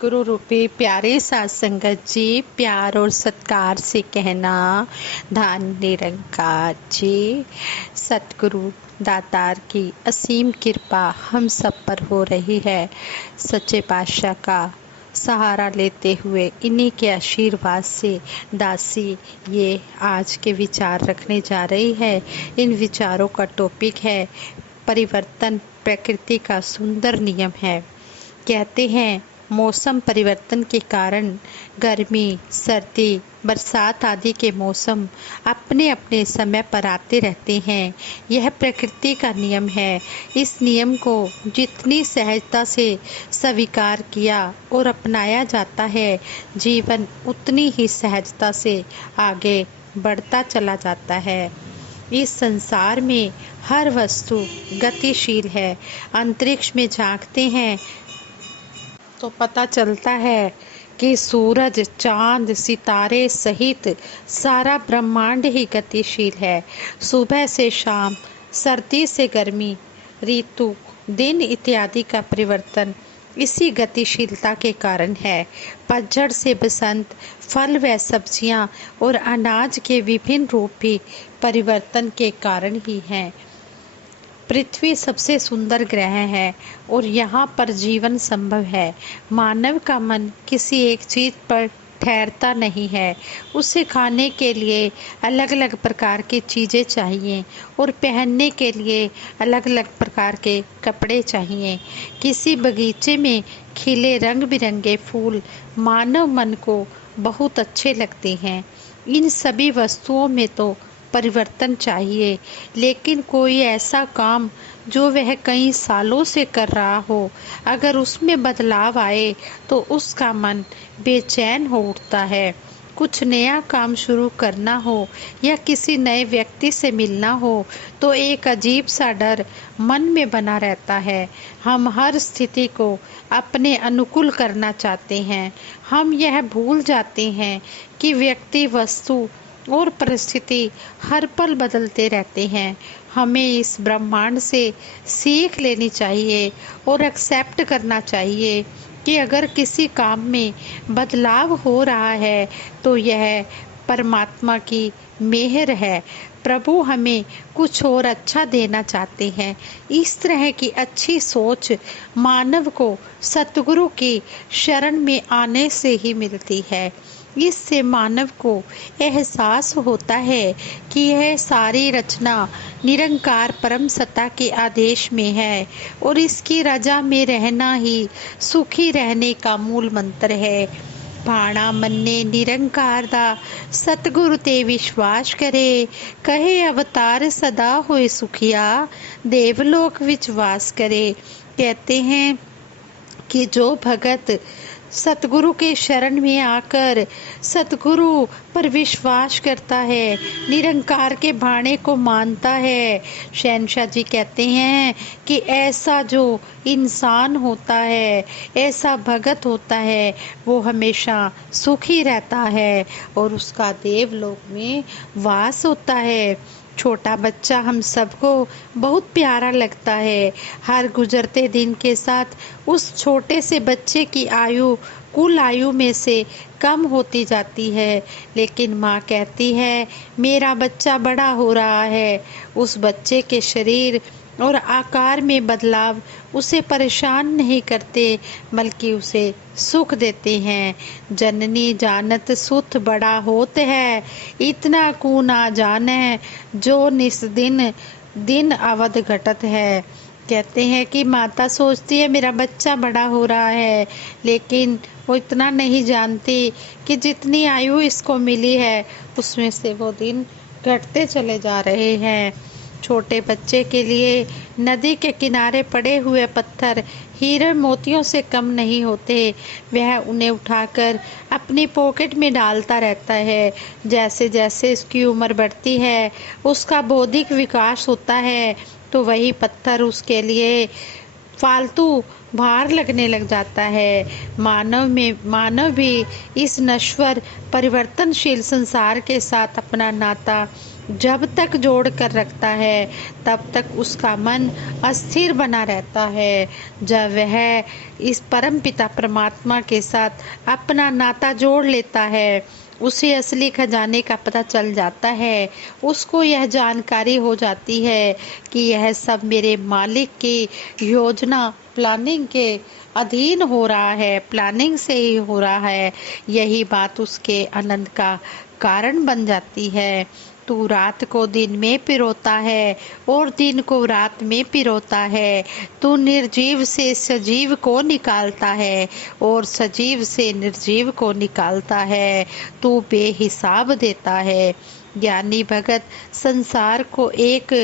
सतगुरु रूपी प्यारे साथ संगत जी, प्यार और सत्कार से कहना धन निरंकार जी। सतगुरु दातार की असीम कृपा हम सब पर हो रही है। सच्चे पातशाह का सहारा लेते हुए इन्हीं के आशीर्वाद से दासी ये आज के विचार रखने जा रही है। इन विचारों का टॉपिक है परिवर्तन प्रकृति का सुंदर नियम है। कहते हैं मौसम परिवर्तन के कारण गर्मी, सर्दी, बरसात आदि के मौसम अपने अपने समय पर आते रहते हैं। यह प्रकृति का नियम है। इस नियम को जितनी सहजता से स्वीकार किया और अपनाया जाता है, जीवन उतनी ही सहजता से आगे बढ़ता चला जाता है। इस संसार में हर वस्तु गतिशील है। अंतरिक्ष में झांकते हैं तो पता चलता है कि सूरज, चांद, सितारे सहित सारा ब्रह्मांड ही गतिशील है। सुबह से शाम, सर्दी से गर्मी, ऋतु, दिन इत्यादि का परिवर्तन इसी गतिशीलता के कारण है। पतझड़ से बसंत, फल व सब्जियां और अनाज के विभिन्न रूप भी परिवर्तन के कारण ही हैं। पृथ्वी सबसे सुंदर ग्रह है और यहाँ पर जीवन संभव है। मानव का मन किसी एक चीज पर ठहरता नहीं है। उसे खाने के लिए अलग अलग प्रकार की चीज़ें चाहिए और पहनने के लिए अलग अलग प्रकार के कपड़े चाहिए। किसी बगीचे में खिले रंग बिरंगे फूल मानव मन को बहुत अच्छे लगते हैं। इन सभी वस्तुओं में तो परिवर्तन चाहिए, लेकिन कोई ऐसा काम जो वह कई सालों से कर रहा हो, अगर उसमें बदलाव आए तो उसका मन बेचैन हो उठता है। कुछ नया काम शुरू करना हो या किसी नए व्यक्ति से मिलना हो तो एक अजीब सा डर मन में बना रहता है। हम हर स्थिति को अपने अनुकूल करना चाहते हैं। हम यह भूल जाते हैं कि व्यक्ति, वस्तु और परिस्थिति हर पल बदलते रहते हैं। हमें इस ब्रह्मांड से सीख लेनी चाहिए और एक्सेप्ट करना चाहिए कि अगर किसी काम में बदलाव हो रहा है तो यह परमात्मा की मेहर है। प्रभु हमें कुछ और अच्छा देना चाहते हैं। इस तरह की अच्छी सोच मानव को सतगुरु की शरण में आने से ही मिलती है। इससे मानव को एहसास होता है कि यह सारी रचना निरंकार परम सत्ता के आदेश में है और इसकी रजा में रहना ही सुखी रहने का मूल मंत्र है। भाणा मन्ने निरंकार दा सतगुरु ते विश्वास करे, कहे अवतार सदा होए सुखिया, देवलोक विच वास करे। कहते हैं कि जो भगत सतगुरु के शरण में आकर सतगुरु पर विश्वास करता है, निरंकार के भाणे को मानता है, शहनशाह जी कहते हैं कि ऐसा जो इंसान होता है, ऐसा भगत होता है, वो हमेशा सुखी रहता है और उसका देवलोक में वास होता है। छोटा बच्चा हम सबको बहुत प्यारा लगता है। हर गुजरते दिन के साथ उस छोटे से बच्चे की आयु कुल आयु में से कम होती जाती है, लेकिन माँ कहती है मेरा बच्चा बड़ा हो रहा है। उस बच्चे के शरीर और आकार में बदलाव उसे परेशान नहीं करते, बल्कि उसे सुख देते हैं। जननी जानत सुख बड़ा होत है, इतना को ना जाने जो निस दिन दिन अवध घटत है। कहते हैं कि माता सोचती है मेरा बच्चा बड़ा हो रहा है, लेकिन वो इतना नहीं जानती कि जितनी आयु इसको मिली है उसमें से वो दिन घटते चले जा रहे हैं। छोटे बच्चे के लिए नदी के किनारे पड़े हुए पत्थर हीरे मोतियों से कम नहीं होते। वह उन्हें उठाकर अपनी पॉकेट में डालता रहता है। जैसे जैसे इसकी उम्र बढ़ती है, उसका बौद्धिक विकास होता है, तो वही पत्थर उसके लिए फालतू भार लगने लग जाता है। मानव भी इस नश्वर परिवर्तनशील संसार के साथ अपना नाता जब तक जोड़ कर रखता है तब तक उसका मन अस्थिर बना रहता है। जब वह इस परम पिता परमात्मा के साथ अपना नाता जोड़ लेता है, उसे असली खजाने का पता चल जाता है। उसको यह जानकारी हो जाती है कि यह सब मेरे मालिक की योजना प्लानिंग के अधीन हो रहा है, प्लानिंग से ही हो रहा है। यही बात उसके आनंद का कारण बन जाती है। तू रात को दिन में पिरोता है और दिन को रात में पिरोता है। तू निर्जीव से सजीव को निकालता है और सजीव से निर्जीव को निकालता है। तू बेहिसाब देता है। ज्ञानी भगत संसार को एक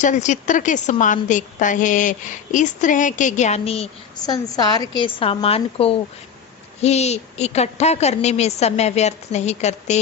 चलचित्र के समान देखता है। इस तरह के ज्ञानी संसार के सामान को ही इकट्ठा करने में समय व्यर्थ नहीं करते।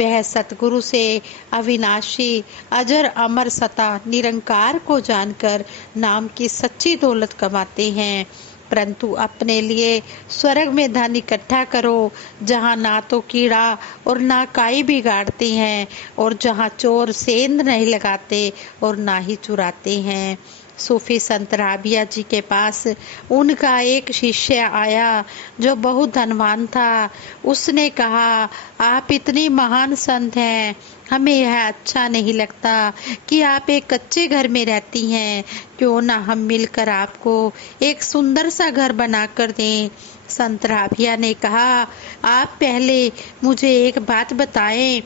वह सतगुरु से अविनाशी अजर अमर सता निरंकार को जानकर नाम की सच्ची दौलत कमाते हैं। परंतु अपने लिए स्वर्ग में धन इकट्ठा करो, जहाँ ना तो कीड़ा और ना काई बिगाड़ते हैं, और जहाँ चोर सेंध नहीं लगाते और ना ही चुराते हैं। सूफी संत राबिया जी के पास उनका एक शिष्य आया जो बहुत धनवान था। उसने कहा, आप इतनी महान संत हैं, हमें यह अच्छा नहीं लगता कि आप एक कच्चे घर में रहती हैं। क्यों ना हम मिलकर आपको एक सुंदर सा घर बनाकर दें। संत राबिया ने कहा, आप पहले मुझे एक बात बताएं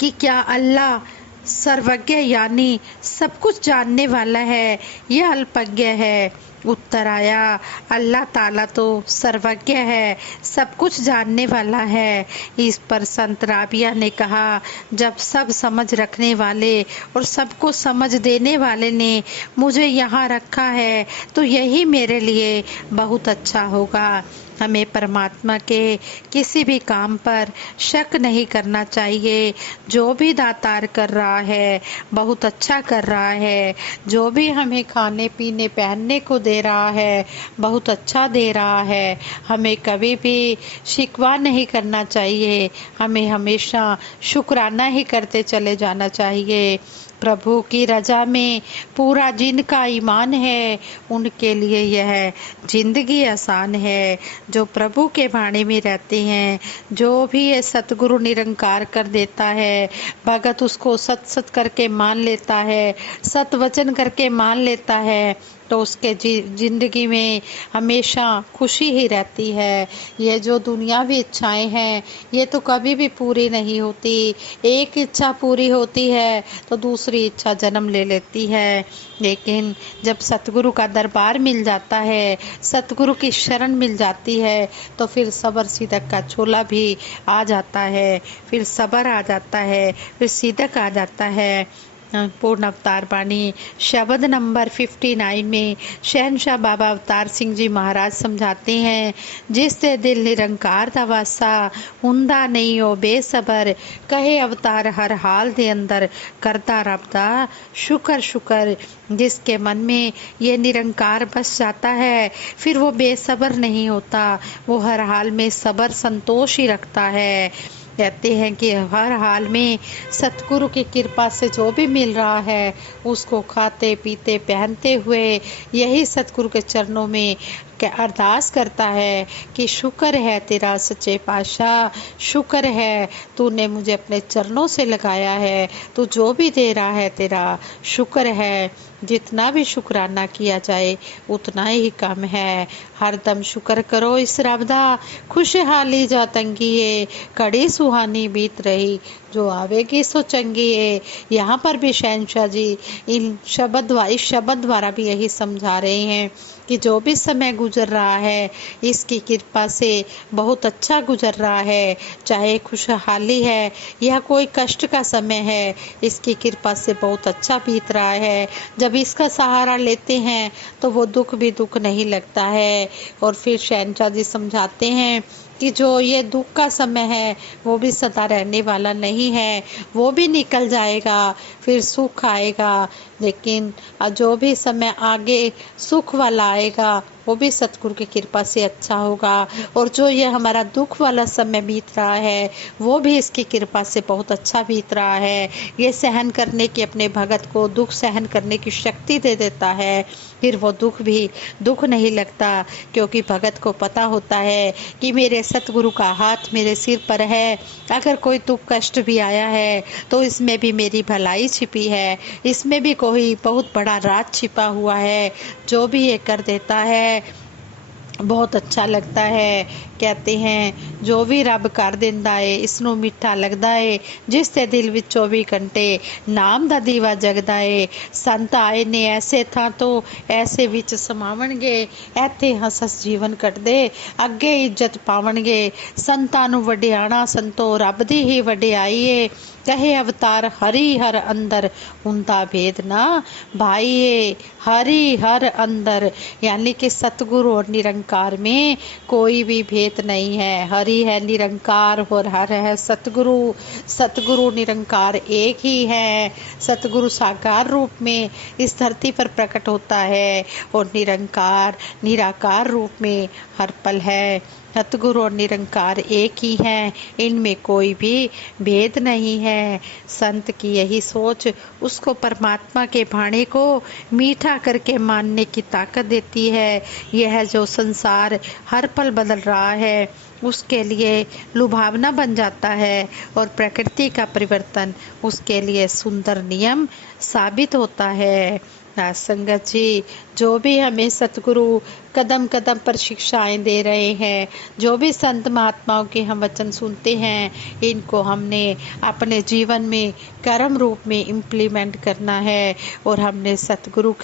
कि क्या अल्लाह सर्वज्ञ यानी सब कुछ जानने वाला है या अल्पज्ञ है। उत्तर आया, अल्लाह ताला तो सर्वज्ञ है, सब कुछ जानने वाला है। इस पर संत राबिया ने कहा, जब सब समझ रखने वाले और सबको समझ देने वाले ने मुझे यहाँ रखा है तो यही मेरे लिए बहुत अच्छा होगा। हमें परमात्मा के किसी भी काम पर शक नहीं करना चाहिए। जो भी दातार कर रहा है बहुत अच्छा कर रहा है। जो भी हमें खाने पीने पहनने को दे रहा है बहुत अच्छा दे रहा है। हमें कभी भी शिकवा नहीं करना चाहिए। हमें हमेशा शुक्राना ही करते चले जाना चाहिए। प्रभु की रजा में पूरा जिनका ईमान है उनके लिए यह जिंदगी आसान है। जो प्रभु के वाणी में रहते हैं, जो भी ये सतगुरु निरंकार कर देता है, भगत उसको सत सत करके मान लेता है, सत वचन करके मान लेता है, तो उसके जिंदगी में हमेशा खुशी ही रहती है। ये जो दुनियावी इच्छाएं हैं ये तो कभी भी पूरी नहीं होती। एक इच्छा पूरी होती है तो दूसरी इच्छा जन्म ले लेती है। लेकिन जब सतगुरु का दरबार मिल जाता है, सतगुरु की शरण मिल जाती है, तो फिर सबर सीदक का छोला भी आ जाता है, फिर सबर आ जाता है, फिर सीदक आ जाता है। पूर्ण अवतार बाणी शब्द नंबर 59 में शहनशाह बाबा अवतार सिंह जी महाराज समझाते हैं, जिससे दिल निरंकार दा वासा हुंदा नहीं हो बेसबर, कहे अवतार हर हाल दे अंदर करता रब दा शुक्र शुक्र। जिसके मन में ये निरंकार बस जाता है फिर वो बेसबर नहीं होता, वो हर हाल में सबर संतोष ही रखता है। कहते हैं कि हर हाल में सतगुरु की कृपा से जो भी मिल रहा है उसको खाते पीते पहनते हुए यही सतगुरु के चरणों में अरदास करता है कि शुक्र है तेरा सच्चे पातशाह, शुक्र है तूने मुझे अपने चरणों से लगाया है, तू जो भी दे रहा है तेरा शुक्र है। जितना भी शुक्राना किया जाए उतना ही कम है। हरदम शुक्र करो इस रब दा, खुशहाली जा तंगी है, कड़ी सुहानी बीत रही जो आवेगी सो चंगी है। यहाँ पर भी शहनशाह जी इस शब्द द्वारा भी यही समझा रहे हैं कि जो भी समय गुजर रहा है इसकी कृपा से बहुत अच्छा गुजर रहा है। चाहे खुशहाली है या कोई कष्ट का समय है, इसकी कृपा से बहुत अच्छा बीत रहा है। जब इसका सहारा लेते हैं तो वो दुख भी दुख नहीं लगता है। और फिर शहनशाह जी समझाते हैं कि जो ये दुख का समय है वो भी सदा रहने वाला नहीं है, वो भी निकल जाएगा, फिर सुख आएगा। लेकिन जो भी समय आगे सुख वाला आएगा वो भी सतगुरु की कृपा से अच्छा होगा। और जो ये हमारा दुख वाला समय बीत रहा है वो भी इसकी कृपा से बहुत अच्छा बीत रहा है। ये सहन करने की, अपने भगत को दुख सहन करने की शक्ति दे देता है। फिर वो दुख भी दुख नहीं लगता, क्योंकि भगत को पता होता है कि मेरे सतगुरु का हाथ मेरे सिर पर है। अगर कोई दुख कष्ट भी आया है तो इसमें भी मेरी भलाई छिपी है, इसमें भी कोई बहुत बड़ा राज छिपा हुआ है। जो भी ये कर देता है बहुत अच्छा लगता है। कहते हैं जो भी रब कर दिंदा है इसनों मिठा लगदा है, जिस ते दिल विच 24 घंटे नाम दा दीवा जगदा है। संत आए ने ऐसे था तो ऐसे विच समावणगे, ऐथे हस हस जीवन कटदे अगे इज्जत पावणगे। संतां नूं वडियाणा संतो रब दी ही वडियाई है, कहे अवतार हरि हर अंदर हुंदा भेद ना भाई। हरि हर अंदर यानी कि सतगुरु और निरंकार में कोई भी भेद नहीं है। हरि है निरंकार और हर है सतगुरु। सतगुरु निरंकार एक ही है। सतगुरु साकार रूप में इस धरती पर प्रकट होता है और निरंकार निराकार रूप में हर पल है। सतगुरु और निरंकार एक ही हैं, इनमें कोई भी भेद नहीं है। संत की यही सोच उसको परमात्मा के भाणे को मीठा करके मानने की ताकत देती है। यह जो संसार हर पल बदल रहा है उसके लिए लुभावना बन जाता है, और प्रकृति का परिवर्तन उसके लिए सुंदर नियम साबित होता है। संगत जी, जो भी हमें सतगुरु कदम कदम पर शिक्षाएं दे रहे हैं, जो भी संत महात्माओं के हम वचन सुनते हैं, इनको हमने अपने जीवन में कर्म रूप में इम्प्लीमेंट करना है। और हमने सतगुरु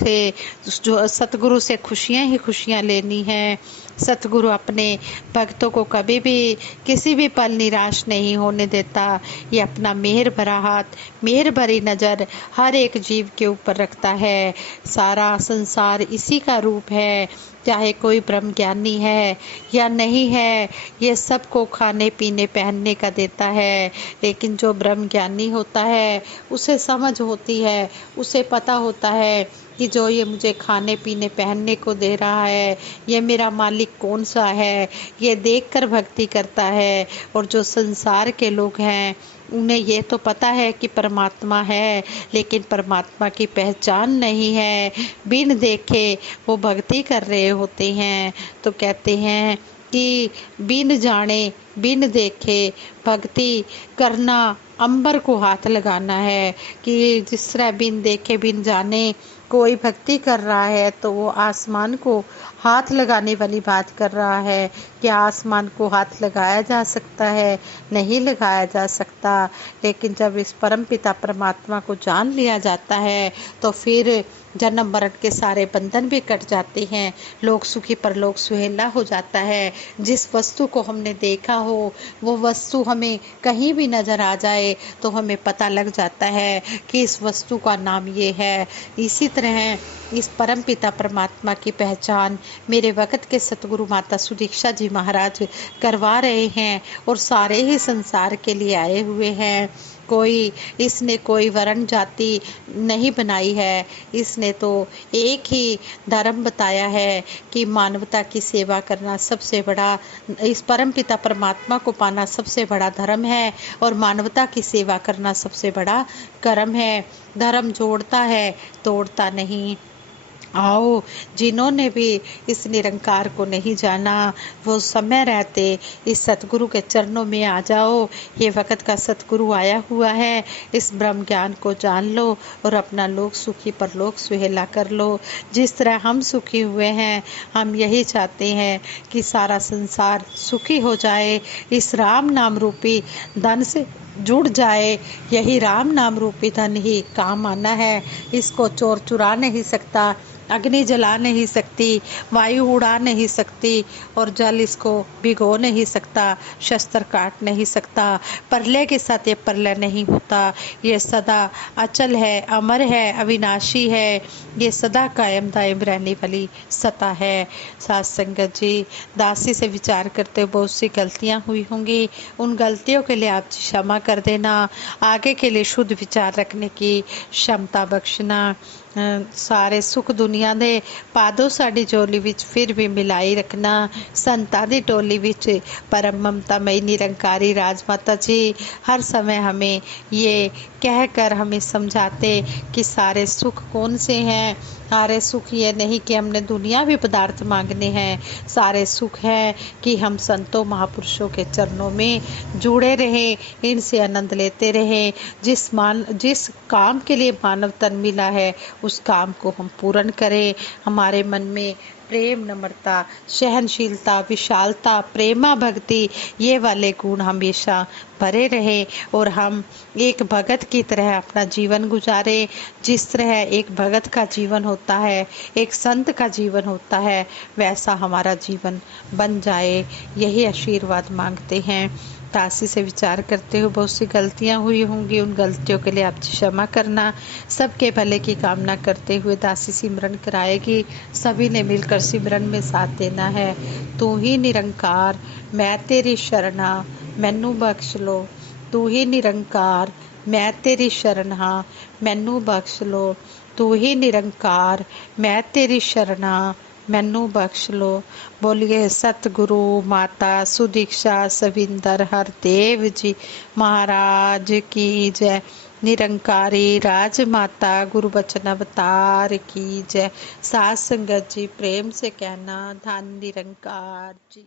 से खुशियां ही खुशियां लेनी है। सतगुरु अपने भक्तों को कभी भी किसी भी पल निराश नहीं होने देता। ये अपना मेहर भरा हाथ, मेहर भरी नज़र हर एक जीव के ऊपर रखता है। सारा संसार इसी का रूप है, चाहे कोई ब्रह्म ज्ञानी है या नहीं है, ये सबको खाने पीने पहनने का देता है। लेकिन जो ब्रह्म ज्ञानी होता है उसे समझ होती है, उसे पता होता है कि जो ये मुझे खाने पीने पहनने को दे रहा है ये मेरा मालिक कौन सा है, ये देखकर भक्ति करता है। और जो संसार के लोग हैं उन्हें ये तो पता है कि परमात्मा है, लेकिन परमात्मा की पहचान नहीं है, बिन देखे वो भक्ति कर रहे होते हैं। तो कहते हैं कि बिन जाने बिन देखे भक्ति करना अंबर को हाथ लगाना है। कि जिस तरह बिन देखे बिन जाने कोई भक्ति कर रहा है तो वो आसमान को हाथ लगाने वाली बात कर रहा है। क्या आसमान को हाथ लगाया जा सकता है? नहीं लगाया जा सकता। लेकिन जब इस परमपिता परमात्मा को जान लिया जाता है तो फिर जन्म मरण के सारे बंधन भी कट जाते हैं, लोक सुखी परलोक सुहेला हो जाता है। जिस वस्तु को हमने देखा हो वो वस्तु हमें कहीं भी नजर आ जाए तो हमें पता लग जाता है कि इस वस्तु का नाम ये है। इसी तरह इस परमपिता परमात्मा की पहचान मेरे वक्त के सतगुरु माता सुदीक्षा जी महाराज करवा रहे हैं, और सारे ही संसार के लिए आए हुए हैं। इसने कोई वर्ण जाति नहीं बनाई है, इसने तो एक ही धर्म बताया है कि मानवता की सेवा करना सबसे बड़ा, इस परमपिता परमात्मा को पाना सबसे बड़ा धर्म है, और मानवता की सेवा करना सबसे बड़ा कर्म है। धर्म जोड़ता है, तोड़ता नहीं। आओ, जिन्होंने भी इस निरंकार को नहीं जाना वो समय रहते इस सतगुरु के चरणों में आ जाओ। ये वक्त का सतगुरु आया हुआ है, इस ब्रह्म ज्ञान को जान लो और अपना लोक सुखी परलोक सुहेला कर लो। जिस तरह हम सुखी हुए हैं, हम यही चाहते हैं कि सारा संसार सुखी हो जाए। इस राम नाम रूपी धन से जुड़ जाए, यही राम नाम रूपी धन ही काम आना है। इसको चोर चुरा नहीं सकता, अग्नि जला नहीं सकती, वायु उड़ा नहीं सकती और जल इसको भिगो नहीं सकता, शस्त्र काट नहीं सकता। प्रलय के साथ ये प्रलय नहीं होता। ये सदा अचल है, अमर है, अविनाशी है। ये सदा कायम दायम रहने वाली सत्ता है। साथ संगत जी, दासी से विचार करते बहुत सी गलतियां हुई होंगी। उन गलतियों के लिए आप क्षमा कर देना। आगे के लिए शुद्ध विचार रखने की क्षमता बख्शना। सारे सुख दुनिया दे पादों साड़ी झोली विच फिर भी मिलाई रखना। संतां दी टोली विच परम ममतामयी निरंकारी राजमाता जी हर समय हमें ये कहकर हमें समझाते कि सारे सुख कौन से हैं। सारे सुख ये नहीं कि हमने दुनियावी पदार्थ मांगने हैं। सारे सुख है कि हम संतों महापुरुषों के चरणों में जुड़े रहें, इनसे आनंद लेते रहें। जिस काम के लिए मानव तन मिला है उस काम को हम पूर्ण करें। हमारे मन में प्रेम, नम्रता, सहनशीलता, विशालता, प्रेमा भक्ति ये वाले गुण हमेशा भरे रहे और हम एक भगत की तरह अपना जीवन गुजारे। जिस तरह एक भगत का जीवन होता है, एक संत का जीवन होता है, वैसा हमारा जीवन बन जाए, यही आशीर्वाद मांगते हैं। दासी से विचार करते हुए बहुत सी गलतियां हुई होंगी, उन गलतियों के लिए आप क्षमा करना। सबके भले की कामना करते हुए दासी सिमरन कराएगी। सभी ने मिलकर सिमरन में साथ देना है। तू ही निरंकार, मैं तेरी शरणा, मैनू बख्श लो। तू ही निरंकार, मैं तेरी शरण हाँ, मैनू बख्श लो। तू ही निरंकार, मैं तेरी शरणा, मैनू बख्श लो। बोलिए सतगुरु माता सुदीक्षा सविंदर हरदेव जी महाराज की जय। निरंकारी राजमाता गुरु बचन अवतार की जय। साथ संगत जी प्रेम से कहना धन निरंकार जी।